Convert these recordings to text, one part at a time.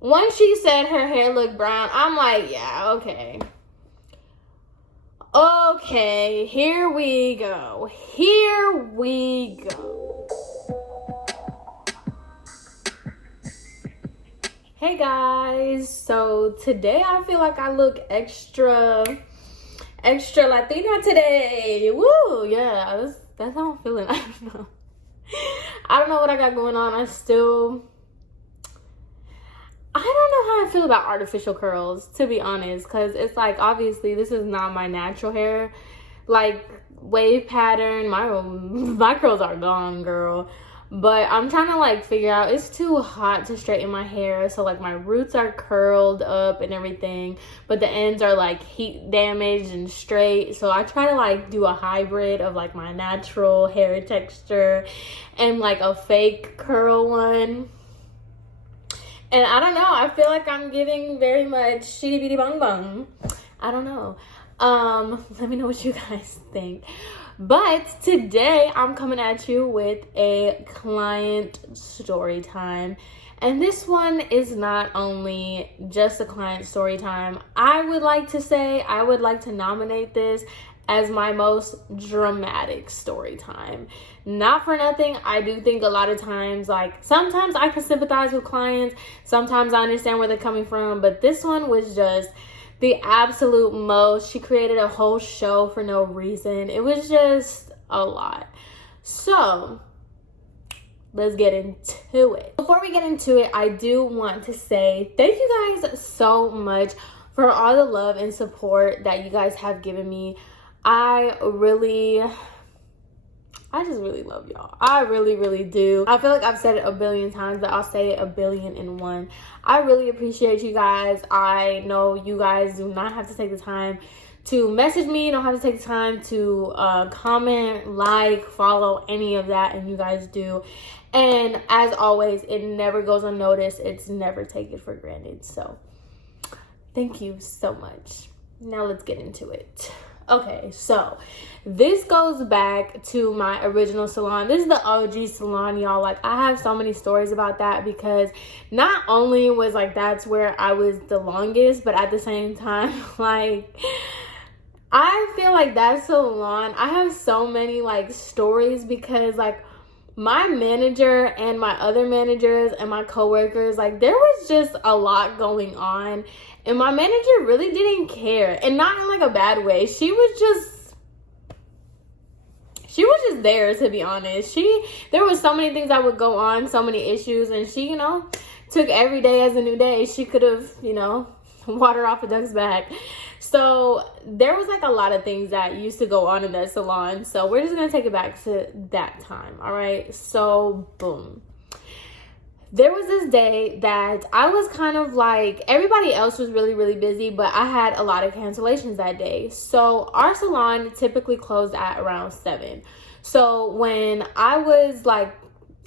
Once she said her hair looked brown, I'm like, yeah, okay. Okay, here we go. Here we go. Hey guys, so today I feel like I look extra Latina today. Woo, yeah, that's how I'm feeling. I don't know what I got going on. I don't know how I feel about artificial curls, to be honest, because it's like, obviously, this is not my natural hair. Like, wave pattern, my curls are gone, girl. But I'm trying to, like, figure out, it's too hot to straighten my hair. So, like, my roots are curled up and everything, but the ends are, like, heat damaged and straight. So I try to, like, do a hybrid of, like, my natural hair texture and, like, a fake curl one. And I don't know, I feel like I'm giving very much shitty bitty bong bong. I don't know. Let me know what you guys think. But today I'm coming at you with a client story time. And this one is not only just a client story time. I would like to nominate this as my most dramatic story time. Not for nothing, I do think a lot of times, like, sometimes I can sympathize with clients, sometimes I understand where they're coming from, but this one was just the absolute most. She created a whole show for no reason. It was just a lot. So let's get into it. Before we get into it, I do want to say thank you guys so much for all the love and support that you guys have given me. I just really love y'all. I really, really do. I feel like I've said it a billion times, but I'll say it a billion and one. I really appreciate you guys. I know you guys do not have to take the time to message me. You don't have to take the time to comment, like, follow, any of that, and you guys do. And as always, it never goes unnoticed. It's never taken for granted. So thank you so much. Now let's get into it. Okay, so this goes back to my original salon. This is the OG salon, y'all. Like, I have so many stories about that because not only was, like, that's where I was the longest, but at the same time, like, I feel like that salon, I have so many, like, stories because, like, my manager and my other managers and my coworkers, like, there was just a lot going on. And my manager really didn't care. And not in, like, a bad way. She was just there, to be honest. There was so many things that would go on, so many issues. And she, took every day as a new day. She could have, water off a duck's back. So there was, like, a lot of things that used to go on in that salon. So we're just going to take it back to that time. All right. So boom. There was this day that I was kind of like, everybody else was really, really busy, but I had a lot of cancellations that day. So our salon typically closed at around 7. So when I was like,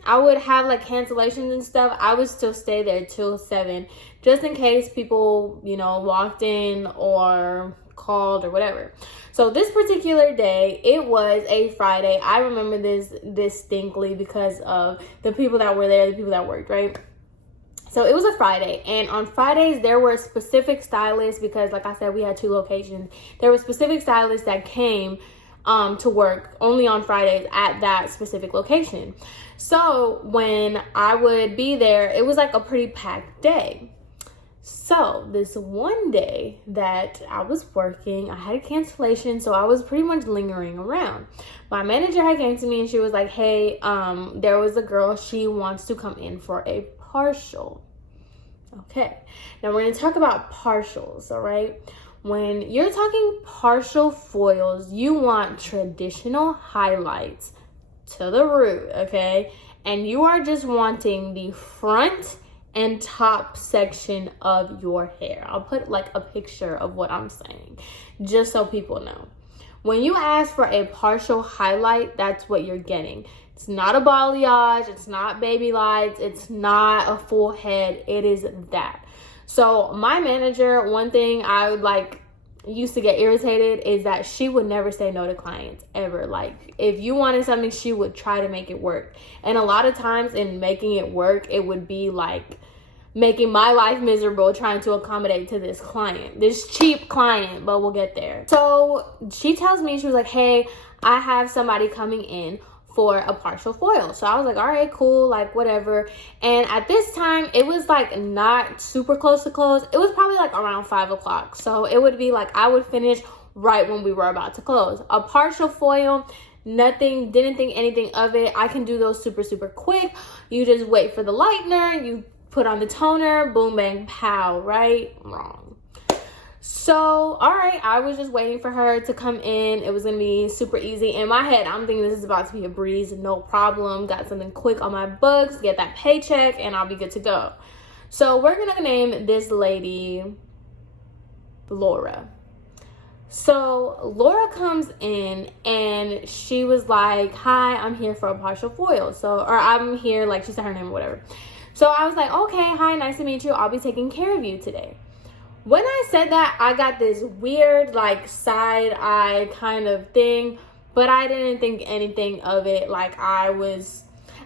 I would have like cancellations and stuff, I would still stay there till 7, just in case people, walked in or called or whatever. So this particular day, it was a Friday. I remember this distinctly because of the people that were there, the people that worked, right? So it was a Friday, and on Fridays there were specific stylists because, like I said, we had 2 locations. There were specific stylists that came to work only on Fridays at that specific location. So when I would be there, it was like a pretty packed day. So this one day that I was working, I had a cancellation, so I was pretty much lingering around. My manager had came to me and she was like, hey, there was a girl, she wants to come in for a partial. Okay, now we're going to talk about partials, all right? When you're talking partial foils, you want traditional highlights to the root, okay? And you are just wanting the front and top section of your hair. I'll put like a picture of what I'm saying, just so people know. When you ask for a partial highlight, that's what you're getting. It's not a balayage, it's not baby lights, it's not a full head, it is that. So my manager, one thing I would used to get irritated is that she would never say no to clients ever. Like, if you wanted something, she would try to make it work. And a lot of times in making it work, it would be like making my life miserable trying to accommodate to this client, this cheap client, but we'll get there. So she tells me, she was like, hey, I have somebody coming in for a partial foil. So I was like, all right, cool, like whatever. And at this time, it was like not super close to close. It was probably like around 5 o'clock. So it would be like I would finish right when we were about to close. A partial foil, nothing, didn't think anything of it. I can do those super, super quick. You just wait for the lightener, you put on the toner, boom, bang, pow, right? Wrong. So, all right, I was just waiting for her to come in. It was going to be super easy. In my head, I'm thinking this is about to be a breeze, no problem. Got something quick on my books, get that paycheck, and I'll be good to go. So we're going to name this lady Laura. So Laura comes in and she was like, hi, I'm here for a partial foil. Or I'm here, like she said her name or whatever. So I was like, okay, hi, nice to meet you. I'll be taking care of you today. When I said that, I got this weird, like, side eye kind of thing, but I didn't think anything of it. Like, I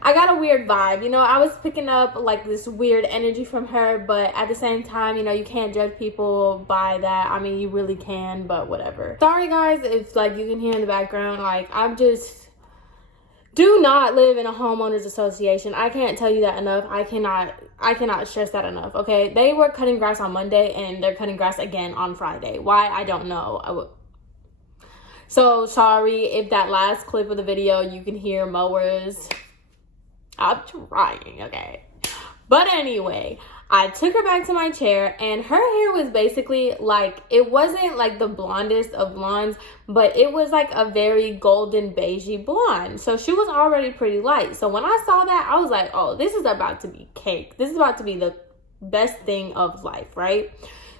got a weird vibe, you know, I was picking up, like, this weird energy from her, but at the same time, you know, you can't judge people by that. I mean, you really can, but whatever. Sorry, guys, if, like, you can hear in the background, like, do not live in a homeowners association. I can't tell you that enough. I cannot stress that enough, okay? They were cutting grass on Monday, and they're cutting grass again on Friday. Why? I don't know. So, sorry if that last clip of the video, you can hear mowers. I'm trying, okay? But anyway, I took her back to my chair, and her hair was basically like, it wasn't like the blondest of blondes, but it was like a very golden beigey blonde. So she was already pretty light. So when I saw that, I was like, oh, this is about to be cake. This is about to be the best thing of life, right?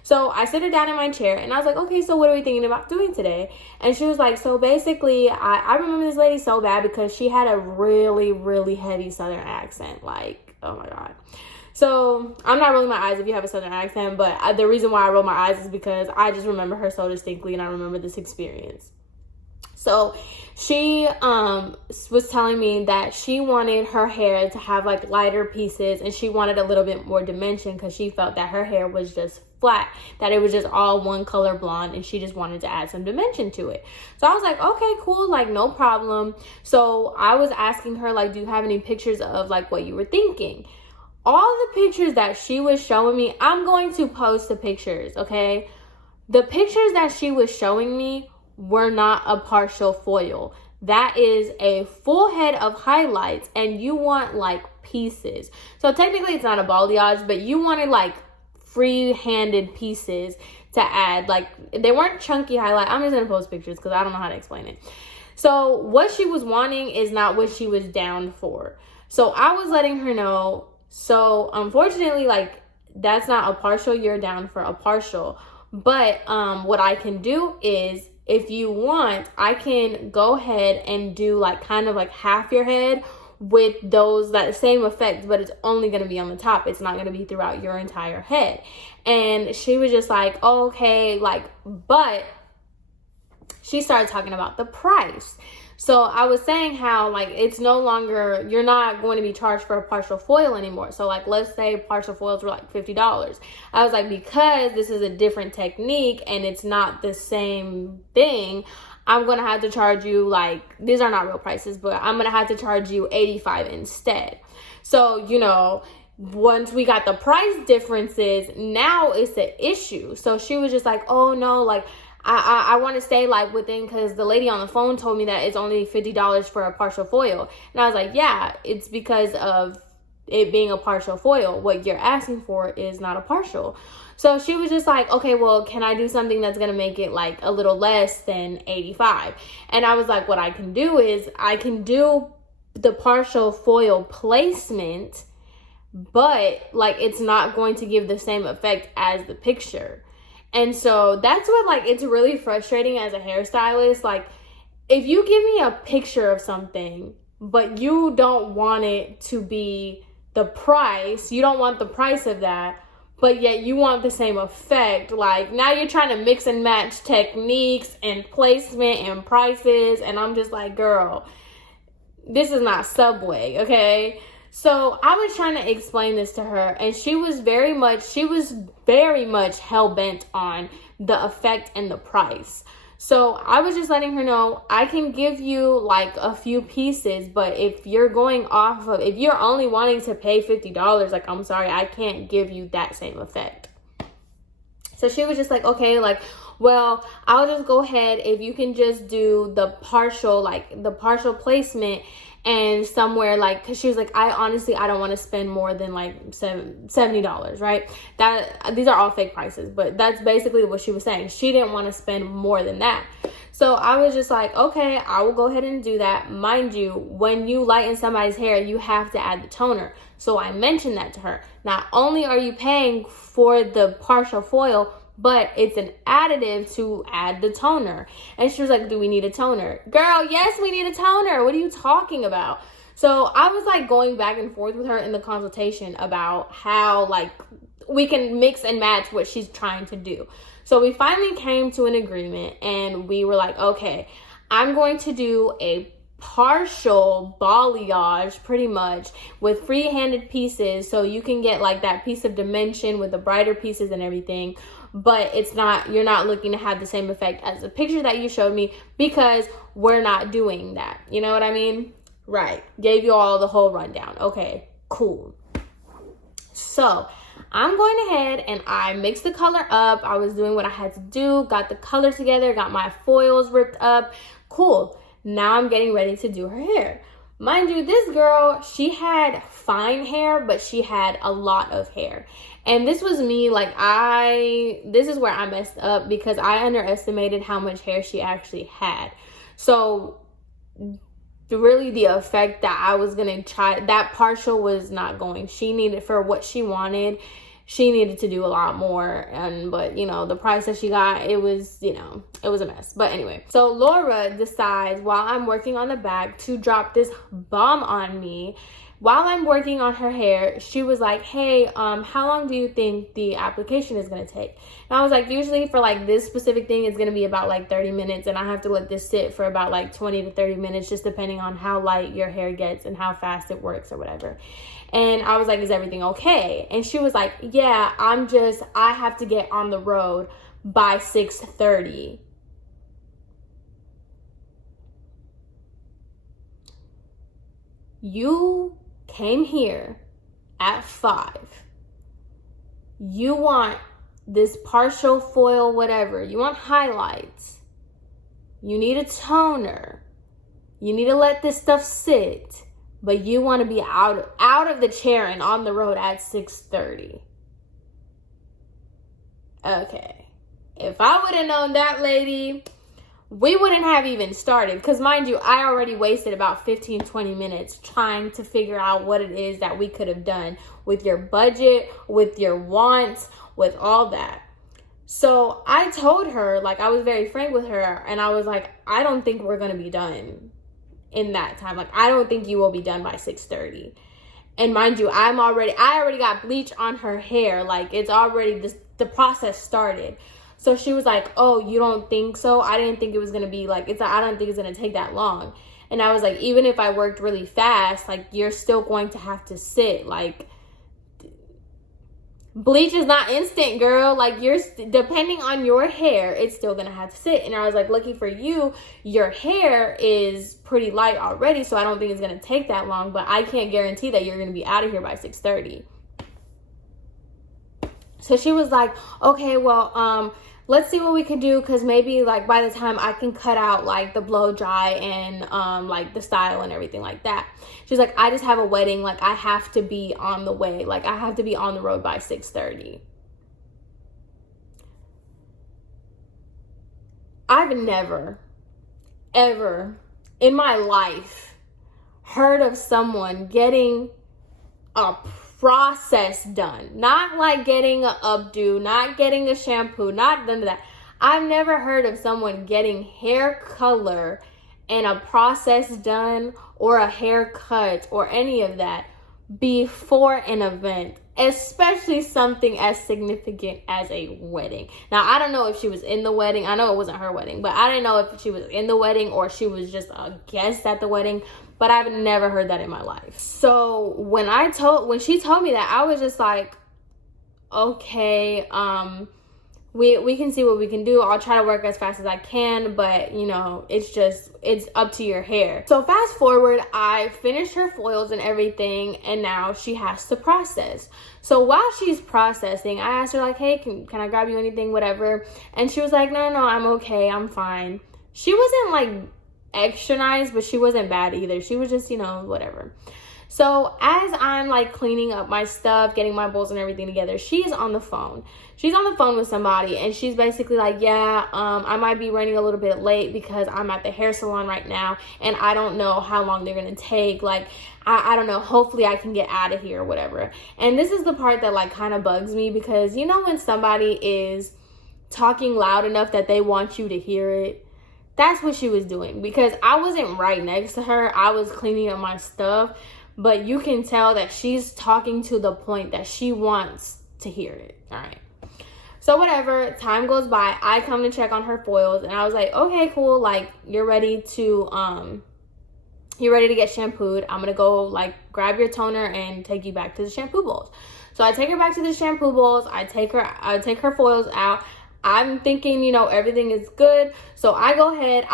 So I sit her down in my chair, and I was like, okay, so what are we thinking about doing today? And she was like, so basically, I remember this lady so bad because she had a really, really heavy Southern accent. Like, oh my God. So I'm not rolling my eyes if you have a Southern accent, but the reason why I roll my eyes is because I just remember her so distinctly, and I remember this experience. So she was telling me that she wanted her hair to have like lighter pieces, and she wanted a little bit more dimension because she felt that her hair was just flat, that it was just all one color blonde, and she just wanted to add some dimension to it. So I was like, okay, cool, like no problem. So I was asking her, like, do you have any pictures of like what you were thinking? All the pictures that she was showing me, I'm going to post the pictures, okay? The pictures that she was showing me were not a partial foil. That is a full head of highlights, and you want like pieces. So technically it's not a balayage, but you wanted like free-handed pieces to add. Like, they weren't chunky highlight. I'm just gonna post pictures because I don't know how to explain it. So what she was wanting is not what she was down for. So I was letting her know, so unfortunately, like, that's not a partial, you're down for a partial. But what I can do is, if you want, I can go ahead and do like kind of like half your head with that same effect, but it's only going to be on the top. It's not going to be throughout your entire head. And she was just like, oh, okay, like, but she started talking about the price. So I was saying how, like, it's no longer, you're not going to be charged for a partial foil anymore. So, like, let's say partial foils were like $50. I was like, because this is a different technique and it's not the same thing, I'm going to have to charge you, like, these are not real prices, but I'm going to have to charge you $85 instead. So, you know, once we got the price differences, now it's an issue. So she was just like, oh, no, like, I want to stay like within, because the lady on the phone told me that it's only $50 for a partial foil. And I was like, yeah, it's because of it being a partial foil. What you're asking for is not a partial. So she was just like, okay, well, can I do something that's going to make it like a little less than $85? And I was like, what I can do is I can do the partial foil placement, but like it's not going to give the same effect as the picture. And so that's what, like, it's really frustrating as a hairstylist. Like, if you give me a picture of something, but you don't want it to be the price, you don't want the price of that, but yet you want the same effect. Like, now you're trying to mix and match techniques and placement and prices. And I'm just like, girl, this is not Subway, okay? So I was trying to explain this to her, and she was very much hell-bent on the effect and the price. So I was just letting her know, I can give you like a few pieces, but if you're only wanting to pay $50, like, I'm sorry, I can't give you that same effect. So she was just like, okay, like, well, I'll just go ahead if you can just do the partial placement and somewhere, like, because she was like, I don't want to spend more than like $70, right? These are all fake prices, but that's basically what she was saying. She didn't want to spend more than that. So I was just like, okay, I will go ahead and do that. Mind you, when you lighten somebody's hair, you have to add the toner. So I mentioned that to her. Not only are you paying for the partial foil, but it's an additive to add the toner. And she was like, do we need a toner? Girl, yes, we need a toner. What are you talking about? So I was like going back and forth with her in the consultation about how like we can mix and match what she's trying to do. So we finally came to an agreement, and we were like, okay, I'm going to do a partial balayage pretty much with free-handed pieces, so you can get like that piece of dimension with the brighter pieces and everything, but you're not looking to have the same effect as the picture that you showed me, because we're not doing that. You know what I mean? Right. Gave you all the whole rundown. Okay, cool. So I'm going ahead and I mixed the color up. I was doing what I had to do, got the color together, got my foils ripped up. Cool. Now I'm getting ready to do her hair. Mind you, this girl, she had fine hair, but she had a lot of hair. And this was me, this is where I messed up, because I underestimated how much hair she actually had. So really the effect that I was going to try, that partial was not going. She needed, for what she wanted, she needed to do a lot more. But the price that she got, it was a mess. But anyway, so Laura decides, while I'm working on the back, to drop this bomb on me. While I'm working on her hair, she was like, hey, how long do you think the application is going to take? And I was like, usually for like this specific thing, it's going to be about like 30 minutes. And I have to let this sit for about like 20 to 30 minutes, just depending on how light your hair gets and how fast it works or whatever. And I was like, is everything okay? And she was like, yeah, I have to get on the road by 6:30. You came here at 5. You want this partial foil, whatever. You want highlights. You need a toner. You need to let this stuff sit. But you want to be out of the chair and on the road at 6:30. Okay. If I would have known that, lady, we wouldn't have even started. Because mind you, I already wasted about 15-20 minutes trying to figure out what it is that we could have done with your budget, with your wants, with all that. So I told her, like, I was very frank with her, and I was like, I don't think we're going to be done in that time. Like, I don't think you will be done by 6:30. And mind you, I already got bleach on her hair. Like, it's already, the process started. So she was like, oh, you don't think so? I didn't think it was going to be like, I don't think it's going to take that long. And I was like, even if I worked really fast, like, you're still going to have to sit. Like, bleach is not instant, girl. Like, depending on your hair, it's still going to have to sit. And I was like, lucky for you, your hair is pretty light already, so I don't think it's going to take that long. But I can't guarantee that you're going to be out of here by 6:30. So she was like, okay, well, let's see what we can do, because maybe like by the time I can cut out like the blow dry and like the style and everything like that. She's like, I just have a wedding, like I have to be on the way, like I have to be on the road by 6:30. I've never, ever in my life heard of someone getting a process done, not like getting a updo, not getting a shampoo, not none of that. I've never heard of someone getting hair color and a process done or a haircut or any of that before an event, especially something as significant as a wedding. Now, I don't know if she was in the wedding. I know it wasn't her wedding, but I didn't know if she was in the wedding or she was just a guest at the wedding. but I've never heard that in my life. So when she told me that, I was just like, okay, we can see what we can do. I'll try to work as fast as I can, but you know, it's up to your hair. So fast forward, I finished her foils and everything, and now she has to process. So while she's processing, I asked her like, hey, can I grab you anything, whatever? And she was like, no, I'm okay, I'm fine. She wasn't like extra nice, but she wasn't bad either. She was just, you know, whatever. So as I'm like cleaning up my stuff, getting my bowls and everything together, she's on the phone. She's on the phone with somebody, and she's basically like, yeah, I might be running a little bit late because I'm at the hair salon right now, and I don't know how long they're gonna take. Like, I don't know, hopefully I can get out of here or whatever. And this is the part that like kind of bugs me, because you know when somebody is talking loud enough that they want you to hear it? That's what she was doing, because I wasn't right next to her. I was cleaning up my stuff, but you can tell that she's talking to the point that she wants to hear it. All right. So whatever, time goes by. I come to check on her foils, and I was like, okay, cool. Like, you're ready to get shampooed. I'm going to go like grab your toner and take you back to the shampoo bowls. So I take her back to the shampoo bowls. I take her foils out. I'm thinking, you know, everything is good. So I go ahead.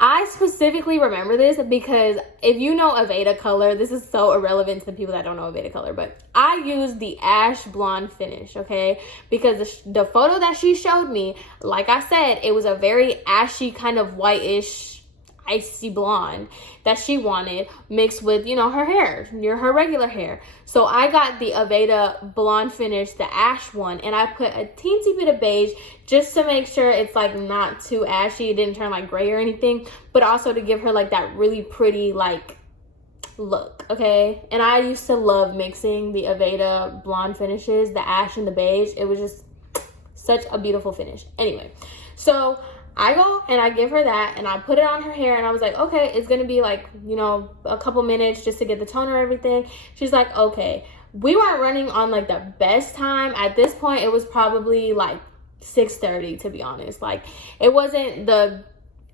I specifically remember this because if you know Aveda color, this is so irrelevant to the people that don't know Aveda color, but I use the ash blonde finish, okay? Because the photo that she showed me, like I said, it was a very ashy kind of whitish, icy blonde that she wanted mixed with, you know, her hair, her regular hair. So I got the Aveda blonde finish, the ash one, and I put a teensy bit of beige just to make sure it's like not too ashy. It didn't turn like gray or anything, but also to give her like that really pretty like look, okay? And I used to love mixing the Aveda blonde finishes, the ash and the beige. It was just such a beautiful finish. Anyway, so I go and I give her that and I put it on her hair, and I was like, okay, it's gonna be like, you know, a couple minutes just to get the toner and everything. She's like, okay. We weren't running on like the best time. At this point, it was probably like 6:30, to be honest. Like, it wasn't the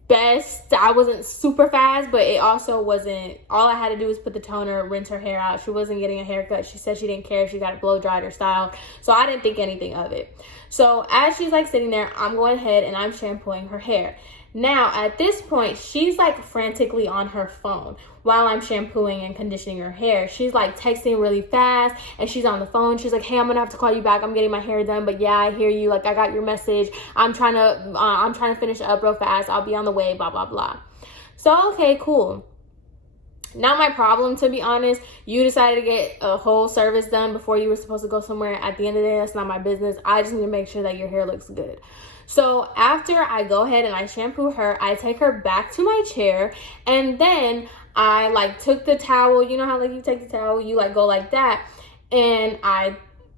best. I wasn't super fast, but it also wasn't. All I had to do was put the toner, rinse her hair out. She wasn't getting a haircut. She said she didn't care if she got it blow dried or styled, so I didn't think anything of it. So as she's like sitting there, I'm going ahead and I'm shampooing her hair. Now at this point, she's like frantically on her phone while I'm shampooing and conditioning her hair. She's like texting really fast, and she's on the phone. She's like, hey, I'm gonna have to call you back. I'm getting my hair done, but yeah, I hear you. Like, I got your message. I'm trying to finish it up real fast. I'll be on the way, blah, blah, blah. So, okay, cool. Not my problem, to be honest. You decided to get a whole service done before you were supposed to go somewhere. At the end of the day, that's not my business. I just need to make sure that your hair looks good. So after I go ahead and I shampoo her, I take her back to my chair, and then I like took the towel. You know how like you take the towel, you like go like that, and I,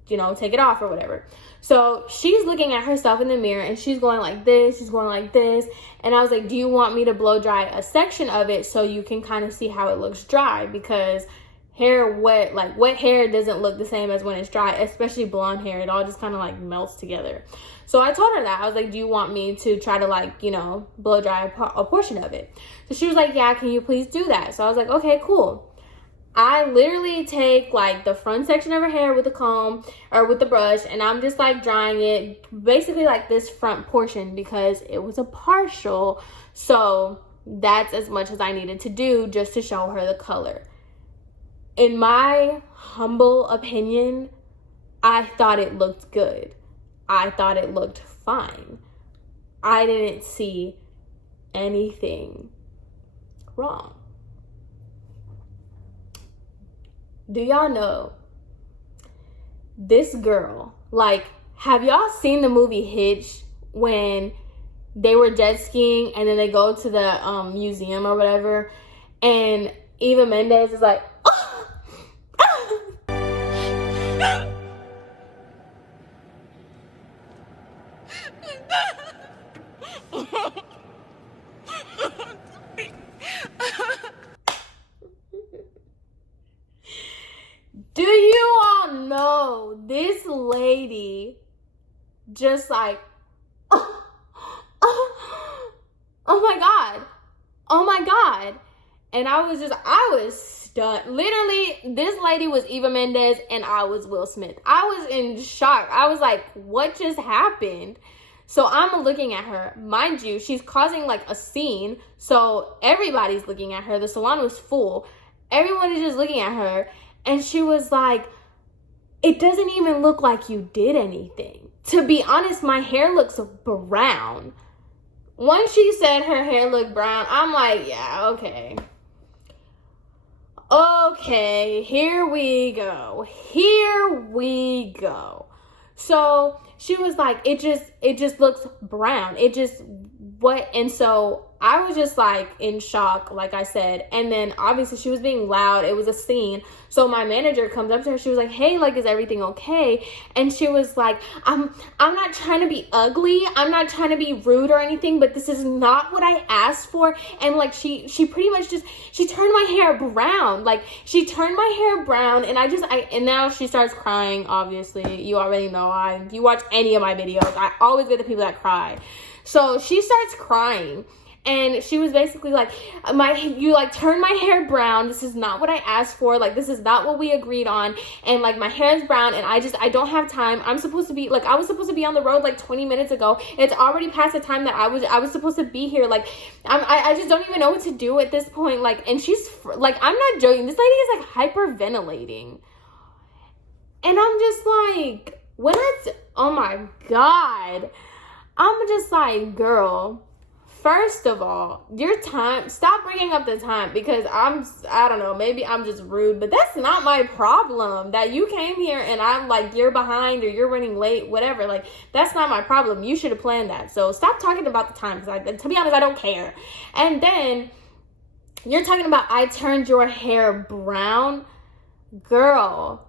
you know, take it off or whatever. So she's looking at herself in the mirror, and she's going like this, she's going like this. And I was like, do you want me to blow dry a section of it so you can kind of see how it looks dry? Because wet hair doesn't look the same as when it's dry, especially blonde hair. It all just kind of like melts together. So I told her that. I was like, do you want me to try to like, you know, blow dry a portion of it? So she was like, yeah, can you please do that? So I was like, okay, cool. I literally take like the front section of her hair with a comb or with the brush, and I'm just like drying it, basically like this front portion, because it was a partial. So that's as much as I needed to do just to show her the color. In my humble opinion, I thought it looked good. I thought it looked fine. I didn't see anything wrong. Do y'all know this girl? Like, have y'all seen the movie Hitch when they were jet skiing and then they go to the museum or whatever, and Eva Mendes is like, do you all know this lady just like, oh my God. And I was stunned. Literally, this lady was Eva Mendes and I was Will Smith. I was in shock. I was like, what just happened? So I'm looking at her. Mind you, she's causing like a scene. So everybody's looking at her. The salon was full. Everyone is just looking at her. And she was like, it doesn't even look like you did anything. To be honest, my hair looks brown. Once she said her hair looked brown, I'm like, yeah, okay. Okay, here we go. So she was like, it just looks brown. And so I was just like in shock, like I said. And then obviously she was being loud. It was a scene. So my manager comes up to her. She was like, hey, like, is everything okay? And she was like, I'm not trying to be ugly. I'm not trying to be rude or anything, but this is not what I asked for. And like, she pretty much she turned my hair brown. Like, she turned my hair brown. And and now she starts crying, obviously. You already know, if you watch any of my videos, I always get the people that cry. So she starts crying. And she was basically like, you like turned my hair brown. This is not what I asked for. Like, this is not what we agreed on. And like, my hair is brown and I don't have time. I was supposed to be on the road like 20 minutes ago. It's already past the time that I was supposed to be here. Like, I just don't even know what to do at this point. Like, and she's like, I'm not joking. This lady is like hyperventilating. And I'm just like, oh my God. I'm just like, girl, first of all, your time, stop bringing up the time, because I don't know, maybe I'm just rude, but that's not my problem. That you came here and I'm like, you're behind or you're running late, whatever. Like, that's not my problem. You should have planned that. So stop talking about the time, because to be honest, I don't care. And then you're talking about I turned your hair brown. Girl,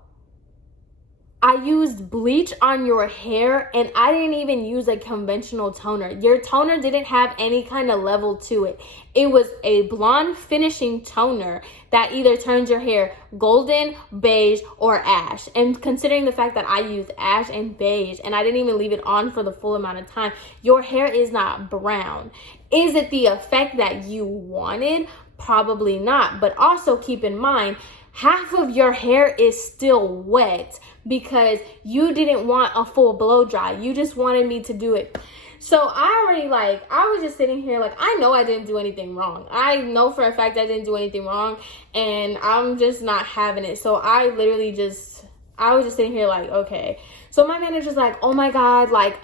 I used bleach on your hair and I didn't even use a conventional toner. Your toner didn't have any kind of level to it. It was a blonde finishing toner that either turns your hair golden, beige, or ash. And considering the fact that I used ash and beige and I didn't even leave it on for the full amount of time, your hair is not brown. Is it the effect that you wanted? Probably not. But also keep in mind, half of your hair is still wet because you didn't want a full blow dry. You just wanted me to do it. So I was just sitting here like, I know I didn't do anything wrong. I know for a fact I didn't do anything wrong, and I'm just not having it. So I was just sitting here like, okay. So my manager's like, oh my God, like,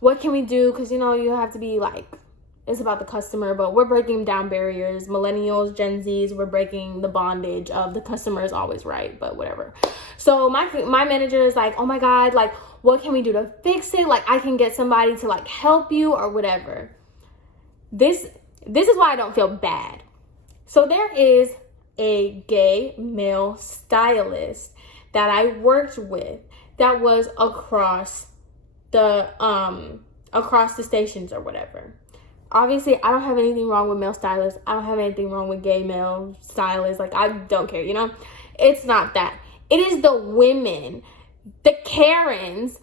what can we do? Because, you have to be like, it's about the customer, but we're breaking down barriers. Millennials, Gen Zs, we're breaking the bondage of the customer is always right, but whatever. So my manager is like, oh my God, like, what can we do to fix it? Like, I can get somebody to like help you or whatever. This is why I don't feel bad. So there is a gay male stylist that I worked with that was across the stations or whatever. Obviously, I don't have anything wrong with male stylists. I don't have anything wrong with gay male stylists. Like, I don't care, It's not that. It is the women, the Karens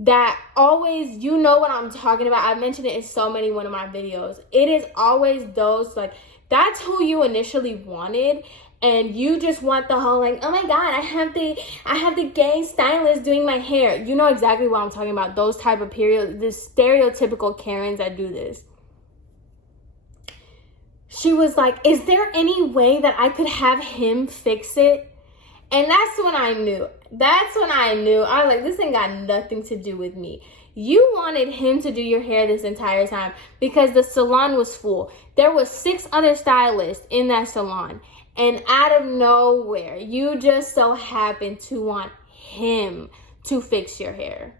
that always, you know what I'm talking about. I mentioned it in so many one of my videos. It is always those, like, that's who you initially wanted. And you just want the whole, like, oh my God, I have the gay stylist doing my hair. You know exactly what I'm talking about. Those type of the stereotypical Karens that do this. She was like, is there any way that I could have him fix it? And that's when I knew. I was like, this ain't got nothing to do with me. You wanted him to do your hair this entire time because the salon was full. There was 6 other stylists in that salon. And out of nowhere, you just so happened to want him to fix your hair.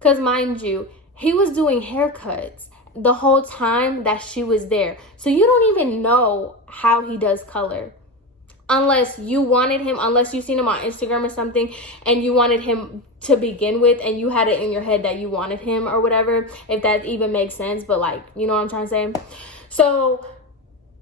Because mind you, he was doing haircuts the whole time that she was there. So you don't even know how he does color. Unless you wanted him, unless you seen him on Instagram or something and you wanted him to begin with and you had it in your head that you wanted him or whatever, if that even makes sense. But like, you know what I'm trying to say? So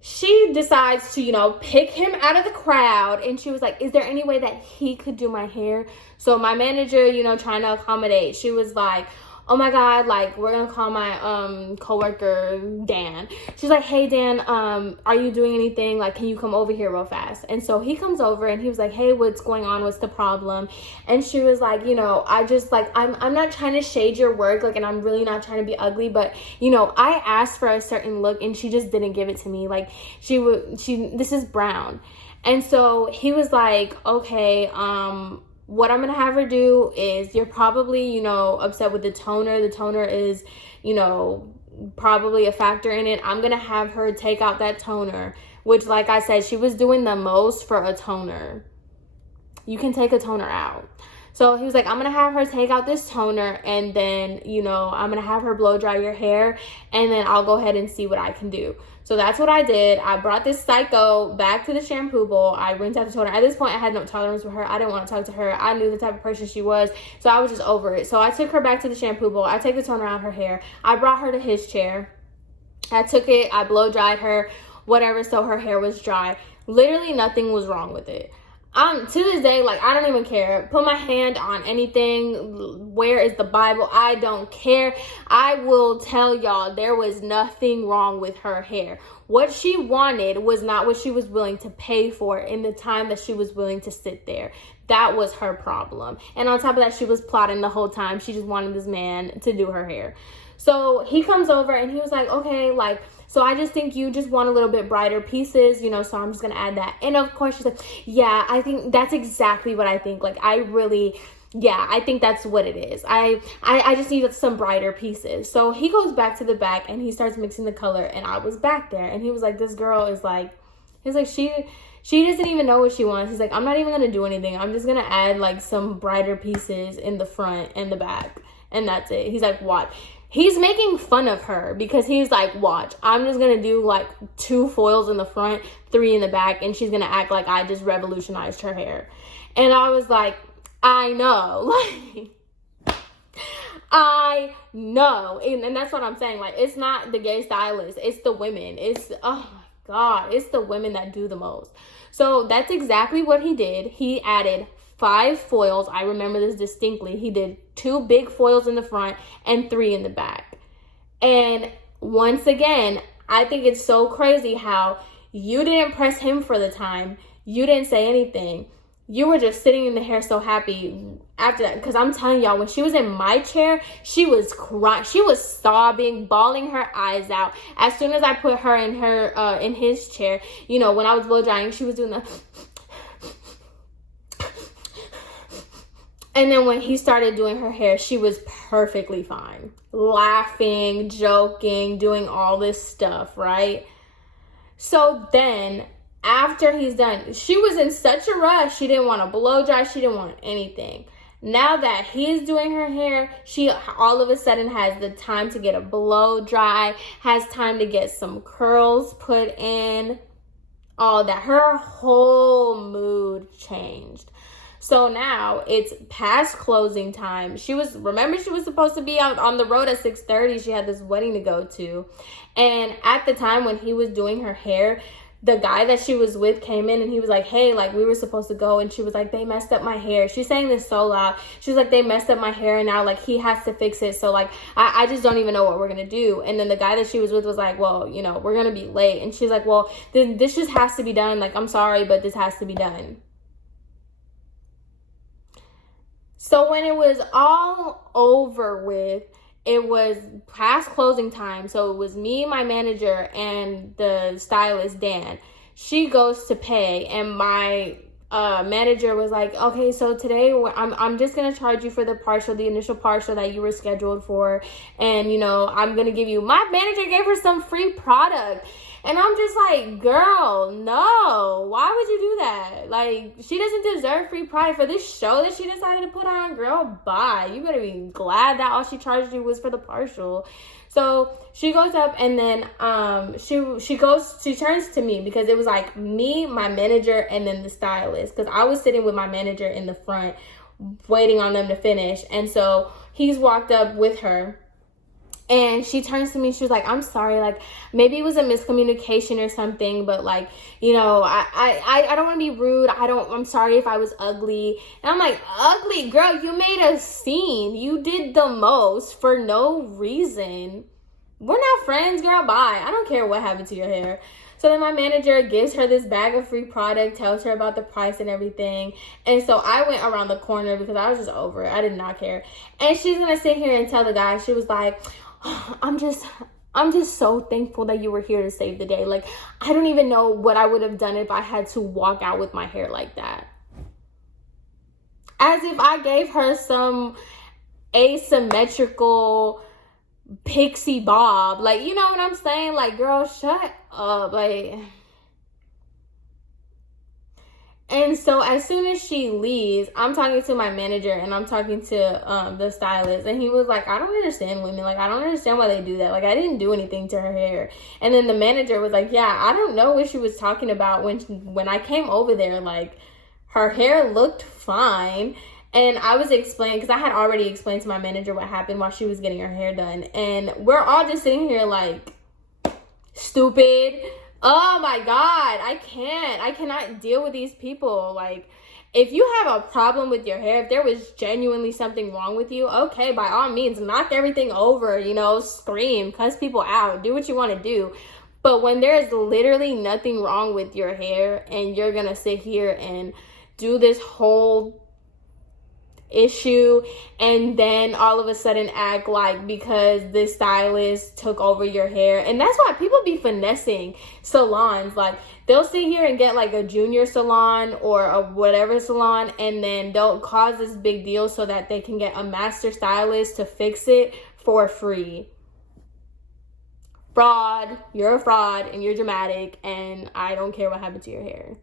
she decides to, pick him out of the crowd. And she was like, is there any way that he could do my hair? So my manager, trying to accommodate, she was like, oh my God, like, we're gonna call my coworker Dan. She's like, hey Dan, are you doing anything? Like, can you come over here real fast? And so he comes over and he was like, hey, what's going on? What's the problem? And she was like, you know, I just like, I'm not trying to shade your work, like, and I'm really not trying to be ugly, but you know, I asked for a certain look and she just didn't give it to me. Like, this is brown. And so he was like, okay, what I'm gonna have her do is, you're probably, you know, upset with the toner. The toner is, you know, probably a factor in it. I'm gonna have her take out that toner, which, like I said, she was doing the most for a toner. You can take a toner out. So he was like, I'm gonna have her take out this toner, and then, you know, I'm gonna have her blow dry your hair, and then I'll go ahead and see what I can do. So that's what I did. I brought this psycho back to the shampoo bowl. I rinsed out the toner. At this point, I had no tolerance for her. I didn't want to talk to her. I knew the type of person she was, so I was just over it. So I took her back to the shampoo bowl. I take the toner out of her hair. I brought her to his chair. I took it. I blow dried her, whatever, so her hair was dry. Literally nothing was wrong with it. To this day, like, I don't even care. Put my hand on anything. Where is the Bible? I don't care. I will tell y'all, there was nothing wrong with her hair. What she wanted was not what she was willing to pay for in the time that she was willing to sit there. That was her problem. And on top of that, she was plotting the whole time. She just wanted this man to do her hair. So he comes over and he was like, okay, like, so I just think you just want a little bit brighter pieces, you know, so I'm just going to add that. And of course, she's like, yeah, I think that's exactly what I think. Like, I think that's what it is. I just need some brighter pieces. So he goes back to the back and he starts mixing the color, and I was back there, and he was like, this girl is like, he's like, she doesn't even know what she wants. He's like, I'm not even going to do anything. I'm just going to add like some brighter pieces in the front and the back, and that's it. He's like, what? He's making fun of her because he's like, watch, I'm just going to do like 2 foils in the front, 3 in the back, and she's going to act like I just revolutionized her hair. And I was like, I know. Like, I know. And that's what I'm saying. Like, it's not the gay stylist. It's the women. Oh my God. It's the women that do the most. So that's exactly what he did. He added 5 foils. I remember this distinctly. He did 2 big foils in the front and 3 in the back. And once again, I think it's so crazy how you didn't press him for the time. You didn't say anything. You were just sitting in the hair so happy after that. Because I'm telling y'all, when she was in my chair, she was crying. She was sobbing, bawling her eyes out. As soon as I put her in his chair, you know, when I was blow drying, she was doing the... And then when he started doing her hair, she was perfectly fine. Laughing, joking, doing all this stuff, right? So then, after he's done, she was in such a rush. She didn't want to blow dry. She didn't want anything. Now that he's doing her hair, she all of a sudden has the time to get a blow dry, has time to get some curls put in, all that. Her whole mood changed. So now it's past closing time. Remember she was supposed to be out on the road at 6:30. She had this wedding to go to. And at the time when he was doing her hair, the guy that she was with came in and he was like, hey, like, we were supposed to go. And she was like, they messed up my hair. She's saying this so loud. She's like, they messed up my hair and now, like, he has to fix it. So, like, I just don't even know what we're going to do. And then the guy that she was with was like, well, you know, we're going to be late. And she's like, well, this just has to be done. Like, I'm sorry, but this has to be done. So when it was all over with, it was past closing time. So it was me, my manager, and the stylist, Dan. She goes to pay, and my manager was like, okay, so today I'm just going to charge you for the initial partial that you were scheduled for. And, you know, I'm going to give you, my manager gave her some free product. And I'm just like, girl, no, why would you do that? Like, she doesn't deserve free product for this show that she decided to put on. Girl, bye. You better be glad that all she charged you was for the partial. So she goes up, and then she turns to me because it was like me, my manager, and then the stylist. Because I was sitting with my manager in the front waiting on them to finish. And so he's walked up with her. And she turns to me, she was like, I'm sorry, like, maybe it was a miscommunication or something, but like, you know, I don't want to be rude. I'm sorry if I was ugly. And I'm like, ugly? Girl, you made a scene. You did the most for no reason. We're not friends, girl, bye. I don't care what happened to your hair. So then my manager gives her this bag of free product, tells her about the price and everything. And so I went around the corner because I was just over it. I did not care. And she's going to sit here and tell the guy, she was like, oh, I'm just so thankful that you were here to save the day. Like, I don't even know what I would have done if I had to walk out with my hair like that. As if I gave her some asymmetrical pixie bob. Like, you know what I'm saying? Like, girl, shut up. Like, and so as soon as she leaves, I'm talking to my manager and I'm talking to the stylist, and he was like, I don't understand women. Like, I don't understand why they do that. Like, I didn't do anything to her hair. And then the manager was like, yeah, I don't know what she was talking about when I came over there. Like, her hair looked fine. And I was explaining, because I had already explained to my manager what happened while she was getting her hair done. And we're all just sitting here like, stupid. Oh my God, I cannot deal with these people. Like, if you have a problem with your hair, if there was genuinely something wrong with you, okay, by all means, knock everything over, you know, scream, cuss people out, do what you want to do. But when there's literally nothing wrong with your hair and you're going to sit here and do this whole issue and then all of a sudden act like because the stylist took over your hair. And that's why people be finessing salons. Like, they'll sit here and get like a junior salon or a whatever salon, and then they'll cause this big deal so that they can get a master stylist to fix it for free. Fraud. You're a fraud and you're dramatic, and I don't care what happened to your hair.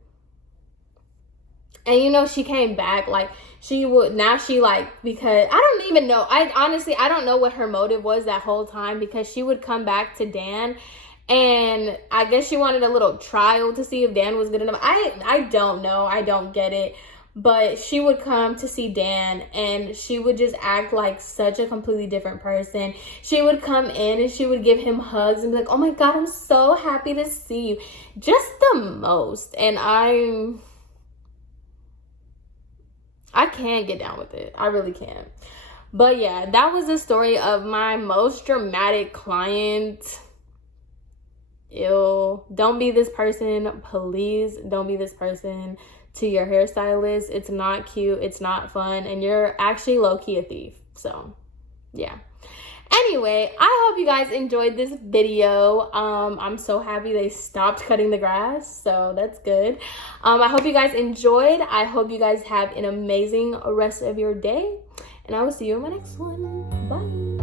And you know, she came back, like, she would, now she like, because I don't even know, I don't know what her motive was that whole time, because she would come back to Dan, and I guess she wanted a little trial to see if Dan was good enough. I don't know, I don't get it, but she would come to see Dan, and she would just act like such a completely different person. She would come in and she would give him hugs and be like, oh my God, I'm so happy to see you. Just the most. And I can't get down with it. I really can't. But yeah, that was the story of my most dramatic client. Ew. Don't be this person. Please don't be this person to your hairstylist. It's not cute. It's not fun. And you're actually low-key a thief. So, yeah. Anyway, I hope you guys enjoyed this video. I'm so happy they stopped cutting the grass, so that's good. I hope you guys enjoyed. I hope you guys have an amazing rest of your day, and I will see you in my next one. Bye.